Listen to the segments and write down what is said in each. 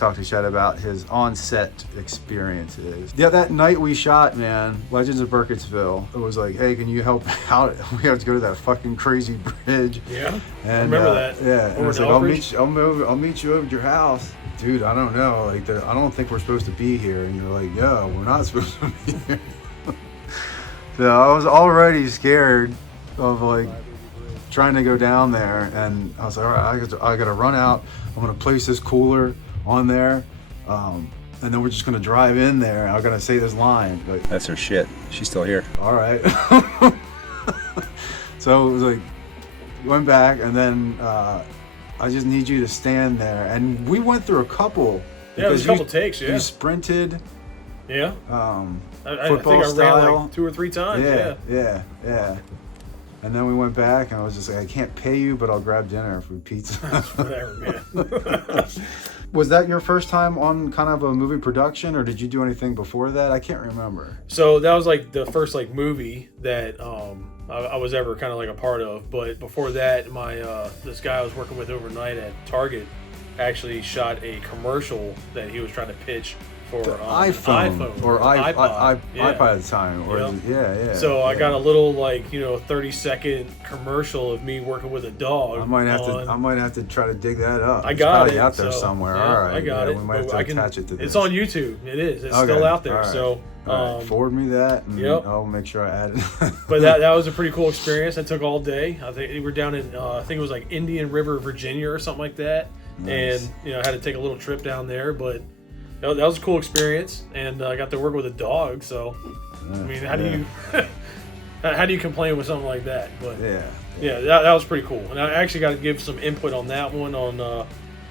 talk to Chet about his on-set experiences. Yeah, that night we shot, man, Legends of Burkittsville, it was like, hey, can you help out? We have to go to that fucking crazy bridge. Yeah, and, I remember that. Yeah, and it's like, I'll meet you over at your house. Dude, I don't know, like, I don't think we're supposed to be here. And you're like, yeah, we're not supposed to be here. So I was already scared of, like, trying to go down there, and I was like, all right, I gotta run out. I'm gonna place this cooler on there, and then we're just gonna drive in there. I'm gonna say this line. Like, that's her shit. She's still here. All right. So it was like, went back, and then I just need you to stand there. And we went through a couple. Yeah, it was a couple takes. Yeah. You sprinted. Yeah. Football I think I style. ran like 2 or 3 times. Yeah. And then we went back, and I was just like, I can't pay you, but I'll grab dinner for pizza. Whatever, man. Was that your first time on kind of a movie production, or did you do anything before that? I can't remember. So that was like the first like movie that I was ever kind of like a part of. But before that, my this guy I was working with overnight at Target shot a commercial that he was trying to pitch for iPhone or iPod at the time. Or yeah. So I got a little 30-second commercial of me working with a dog. I might have to try to dig that up. I got it out there somewhere. Yeah, all right, I got it. We might have to attach it to this. It's on YouTube. It is. It's okay. still out there. All right. So right. Forward me that, and I'll make sure I add it. But that was a pretty cool experience. That took all day. I think we were down in I think it was like Indian River, Virginia, or something like that. Nice. And I had to take a little trip down there, but that was a cool experience, and I got to work with a dog. So, I mean, how do you complain with something like that? But that was pretty cool. And I actually got to give some input on that one. On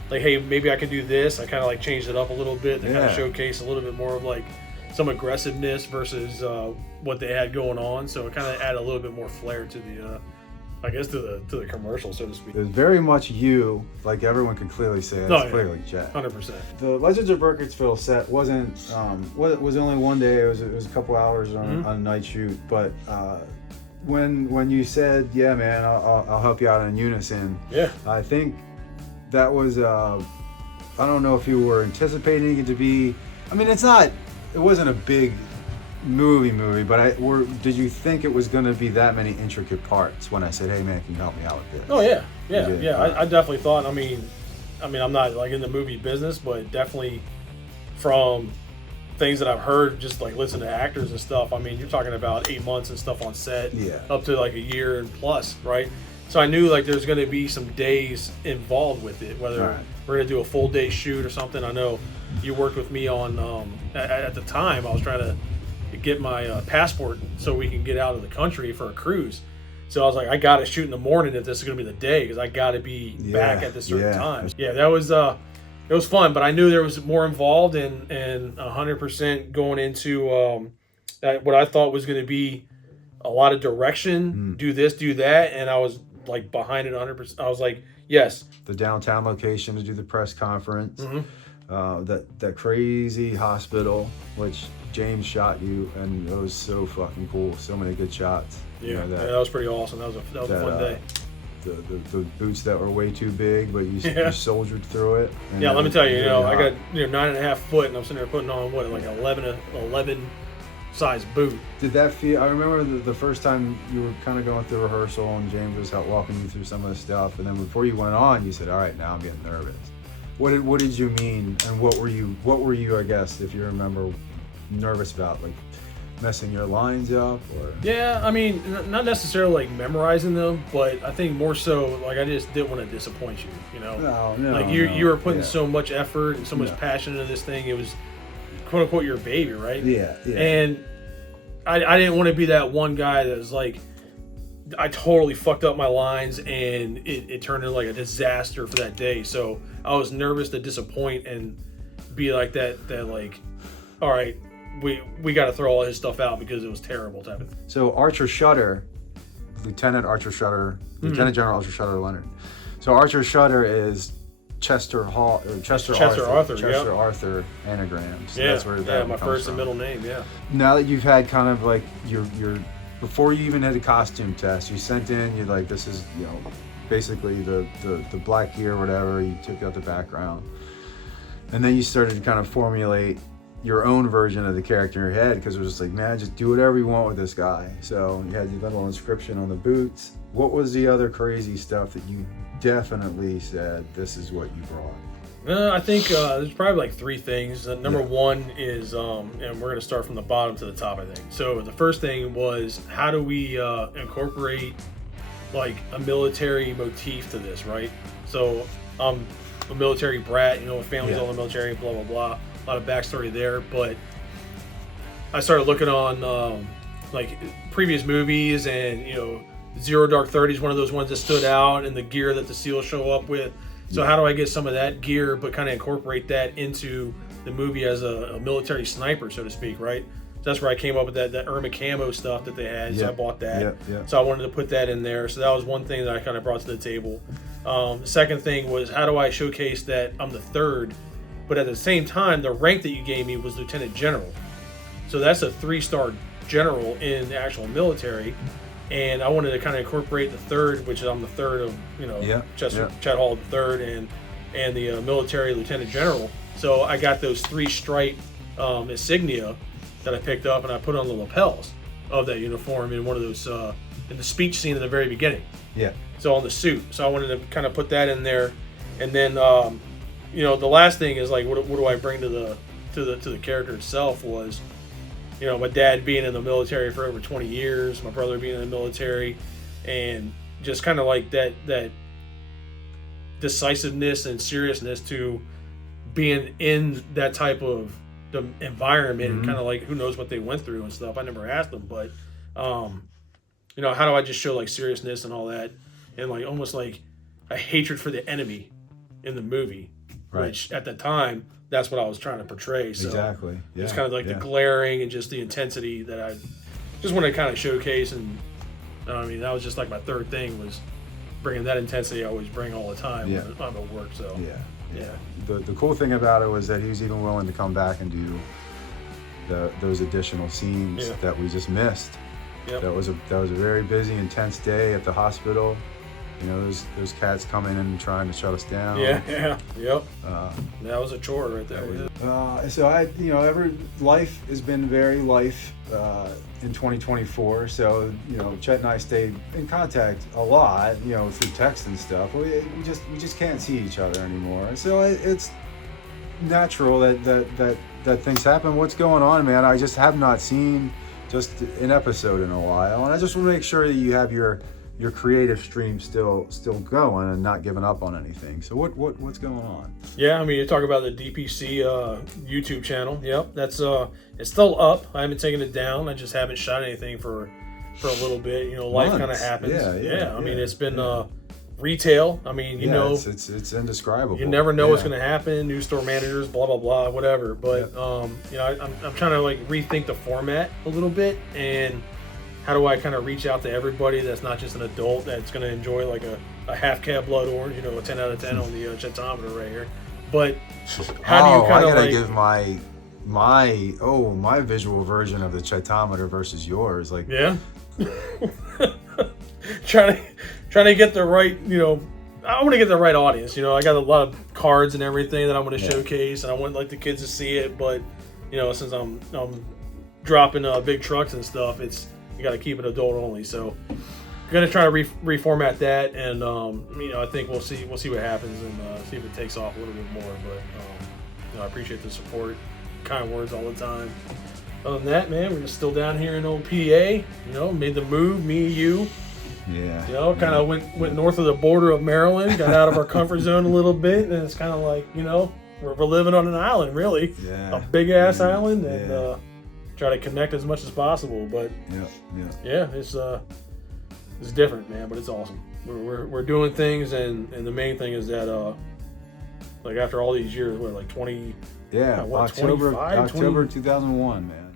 like, hey, maybe I can do this. I kind of like changed it up a little bit to kind of showcase a little bit more of like some aggressiveness versus what they had going on. So it kind of added a little bit more flair to the. I guess to the commercial, so to speak. It was very much you, like everyone could clearly say. It's clearly Chet. 100%. The Legends of Burkittsville set wasn't. It was only one day. It was a couple hours on a night shoot. But when you said, "Yeah, man, I'll help you out in unison," I think that was. I don't know if you were anticipating it to be. I mean, it wasn't a big movie, but did you think it was going to be that many intricate parts when I said, hey man, can you help me out with this? Oh yeah. I definitely thought, I mean I'm not like in the movie business, but definitely from things that I've heard, just like listen to actors and stuff, I mean you're talking about 8 months and stuff on set, up to like a year and plus, right? So I knew like there's going to be some days involved with it, whether we're going to do a full day shoot or something. I know you worked with me on at the time I was trying to get my passport so we can get out of the country for a cruise. So I was like, I got to shoot in the morning if this is going to be the day, because I got to be back at this certain time. Yeah, that was it was fun, but I knew there was more involved, and 100% going into what I thought was going to be a lot of direction, do this, do that, and I was like behind it 100%. I was like, yes. The downtown location to do the press conference, that crazy hospital, which James shot you, and it was so fucking cool. So many good shots. Yeah, that was pretty awesome. That was a fun day. The boots that were way too big, but you soldiered through it. Yeah, let me tell you, I got 9.5 foot, and I'm sitting there putting on like 11 size boot. Did that feel? I remember the first time you were kind of going through rehearsal, and James was walking you through some of the stuff, and then before you went on, you said, "All right, now I'm getting nervous." What did you mean, and what were you? I guess if you remember, nervous about, like messing your lines up, or? Yeah, I mean, not necessarily like memorizing them, but I think more so like I just didn't want to disappoint you. No. Like you were putting so much effort and so much passion into this thing. It was quote unquote your baby, right? Yeah. And I didn't want to be that one guy that was like, I totally fucked up my lines and it turned into like a disaster for that day. So I was nervous to disappoint and be like that like, all right, we got to throw all his stuff out because it was terrible type of thing. So Archer Shutter, Lieutenant General Archer Shutter Leonard. So Archer Shutter is Chester Arthur anagram. So that's where that my first and middle name. Yeah. Now that you've had kind of like your before you even had a costume test, you sent in, you're like, this is basically the black gear or whatever. You took out the background. And then you started to kind of formulate your own version of the character in your head, because it was just like, man, just do whatever you want with this guy. So you had the little inscription on the boots. What was the other crazy stuff that you definitely said, this is what you brought? I think there's probably like three things. Number one is, and we're going to start from the bottom to the top, I think. So the first thing was, how do we incorporate like a military motif to this, right? So I'm a military brat, family's all in the military, blah, blah, blah. A lot of backstory there, but I started looking on like previous movies, and Zero Dark 30 is one of those ones that stood out, and the gear that the SEALs show up with. So how do I get some of that gear, but kind of incorporate that into the movie as a military sniper, so to speak, right? So that's where I came up with that Irma camo stuff that they had. So I bought that. So I wanted to put that in there. So that was one thing that I kind of brought to the table. The second thing was, how do I showcase that I'm the third, but at the same time, the rank that you gave me was Lieutenant General. So that's a 3-star general in the actual military. And I wanted to kind of incorporate the third, which is I'm the third of, Chet Hall the third, and the military lieutenant general. So I got those 3-stripe insignia that I picked up, and I put on the lapels of that uniform in one of those in the speech scene at the very beginning. Yeah. So on the suit. So I wanted to kind of put that in there, and then the last thing is like, what do I bring to the character itself was, my dad being in the military for over 20 years, my brother being in the military, and just kind of like that decisiveness and seriousness to being in that type of the environment, and kind of like, who knows what they went through and stuff. I never asked them, but how do I just show like seriousness and all that, and like almost like a hatred for the enemy in the movie, which at the time, that's what I was trying to portray. So exactly. Yeah. It's kind of like the glaring and just the intensity that I just want to kind of showcase. And that was just like my third thing, was bringing that intensity I always bring all the time when I'm at work. So The cool thing about it was that he was even willing to come back and do those additional scenes that we just missed. Yep. That was a very busy, intense day at the hospital. Those cats coming in and trying to shut us down. That was a chore right there. So every life has been very life in 2024. So Chet and I stayed in contact a lot, through text and stuff. We just can't see each other anymore. So it's natural that things happen. What's going on, man? I just have not seen just an episode in a while, and I just want to make sure that you have your creative stream still going and not giving up on anything. So what's going on? Yeah, you talk about the DPC YouTube channel. Yep, that's it's still up. I haven't taken it down. I just haven't shot anything for a little bit. Life kind of happens. It's been retail. It's indescribable. You never know what's going to happen. New store managers, blah blah blah, whatever. But I'm trying to like rethink the format a little bit, and how do I kind of reach out to everybody that's not just an adult that's going to enjoy like a half cab blood orange, a 10 out of 10 on the Chetometer right here. But how do you kind of like give my visual version of the Chetometer versus yours, like trying to get the right, I want to get the right audience. I got a lot of cards and everything that I'm going to showcase, and I want like the kids to see it, but since I'm dropping big trucks and stuff, you got to keep it adult only. So I'm gonna try to reformat that, and I think we'll see what happens, and see if it takes off a little bit more. But I appreciate the support, kind words all the time. Other than that, man, we're just still down here in old PA. Made the move, me, you. Yeah. Kind of went north of the border of Maryland, got out of our comfort zone a little bit, and it's kind of like we're living on an island, really. A big ass island, and try to connect as much as possible. But it's different, man, but it's awesome. We're doing things, and the main thing is that like after all these years, 20 October 2001, man.